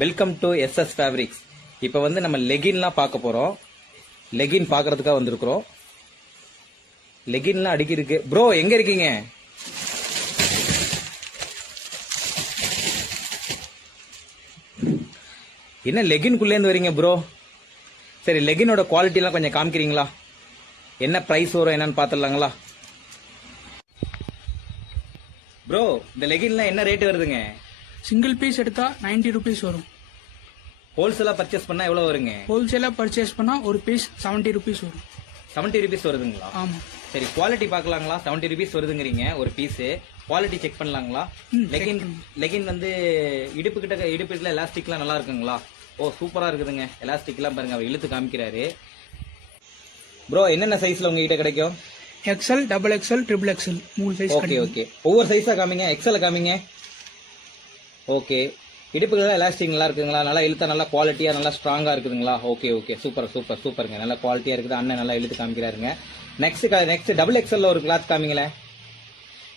Welcome to SS fabrics. இப்போ வந்து நம்ம லெகின்லாம் பார்க்க போறோம். லெகின் பார்க்கறதுக்காக வந்திருக்கிறோம். லெகின்லாம் அடிக்கிருக்கு. ப்ரோ எங்க இருக்கீங்க? என்ன லெகின்குள்ளேருந்து வரீங்க ப்ரோ? சரி, லெகினோட குவாலிட்டிலாம் கொஞ்சம் காமிக்கிறீங்களா? என்ன பிரைஸ் வரும் என்னன்னு பார்த்துடலாங்களா? ப்ரோ இந்த லெகின்லாம் என்ன ரேட் வருதுங்க? சிங்கிள் பீஸ் எடுத்தா 90 rupees வரும். ஹோல்சேலா பர்ச்சேஸ் பண்ணா எவ்வளவு வருங்க? ஹோல்சேலா பர்ச்சேஸ் பண்ணா ஒரு பீஸ் 70 rupees வரும். 70 rupees வருதுங்களா? ஆமா. சரி, குவாலிட்டி பார்க்கலாங்களா? 70 rupees வருதுங்கிறீங்க ஒரு பீஸ். குவாலிட்டி செக் பண்ணலாங்களா? லெகின் வந்து இடுப்புக்கிட்ட எலாஸ்டிக்லாம் நல்லா இருக்குங்களா? ஓ சூப்பரா இருக்குதுங்க. எலாஸ்டிக்லாம் பாருங்க, அவர் இழுத்து காமிக்கிறாரு. ப்ரோ என்னென்ன சைஸ்ல உங்ககிட்ட கிடைக்கும்? XL, XXL, XXL மூணு சைஸ். ஓகே ஓகே, ஒவ்வொரு சைஸா காமிங்க. எக்ஸ்எல் காமிங்க. ஓகே, இடுப்புகள் எலாஸ்டிக் நல்லா இருக்குங்களா? நல்லா இழுத்தா நல்லா குவாலிட்டியா நல்லா ஸ்ட்ராங்கா இருக்குதுங்களா? ஓகே ஓகே, சூப்பர் சூப்பர் சூப்பருங்க. நல்லா குவாலிட்டியா இருக்குது. அண்ணன் நல்லா இழுத்து காமிக்கிறாருங்க. நெக்ஸ்ட் XXL ஒரு கிளாத் காமிங்களேன்.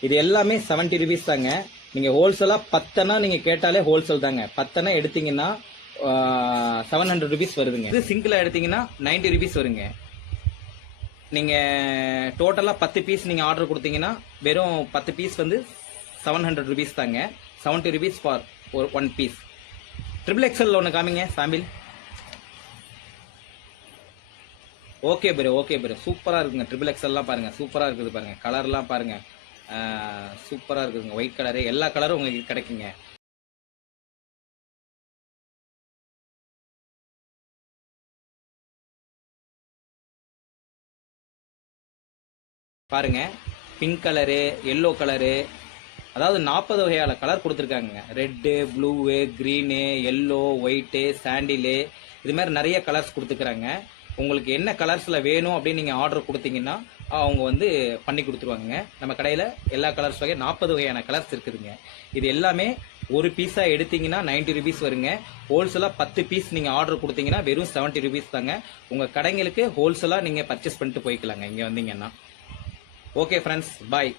இது எல்லாமே 70 rupees தாங்க. நீங்க ஹோல்சேலா 10 நீங்க கேட்டாலே ஹோல்சேல் தாங்க. 10 எடுத்தீங்கன்னா 700 rupees வருதுங்க. இது சிங்கிளா எடுத்தீங்கன்னா 90 rupees வருங்க. நீங்க டோட்டலா 10 பீஸ் நீங்க ஆர்டர் கொடுத்தீங்கன்னா வெறும் 10 பீஸ் வந்து 700 rupees தாங்க. 70 rupees ஃபார் ஒரு 1 பீஸ். XXL ஒன்று காமிங்க sample. Okay bro, okay bro, சூப்பரா இருக்குங்க. XXLலாம் பாருங்க, சூப்பரா இருக்குது பாருங்க. கலர்லாம் பாருங்க, சூப்பரா இருக்குதுங்க. ஒயிட் கலரு, எல்லா கலரும் உங்களுக்கு கிடைக்குங்க. பாருங்க, பிங்க் கலரு, எல்லோ கலரு, அதாவது 40 வகையான கலர் கொடுத்துருக்காங்க. Red, blue, green, yellow, white, சாண்டிலு, இது மாதிரி நிறைய கலர்ஸ் கொடுத்துக்கிறாங்க. உங்களுக்கு என்ன கலர்ஸ்ல வேணும் அப்படின்னு நீங்க ஆர்டர் கொடுத்தீங்கன்னா அவங்க வந்து பண்ணி கொடுத்துருவாங்க. நம்ம கடையில எல்லா கலர்ஸ் வகை 40 வகையான கலர்ஸ் இருக்குதுங்க. இது எல்லாமே ஒரு பீஸா எடுத்தீங்கன்னா 90 rupees வருங்க. ஹோல்சேலா 10 பீஸ் நீங்க ஆர்டர் கொடுத்தீங்கன்னா வெறும் 70 rupees தாங்க. உங்க கடைங்களுக்கு ஹோல்சேலா நீங்க பர்ச்சேஸ் பண்ணிட்டு போய்க்கலாங்க இங்க வந்தீங்கன்னா. ஓகே ஃப்ரெண்ட்ஸ், பாய்.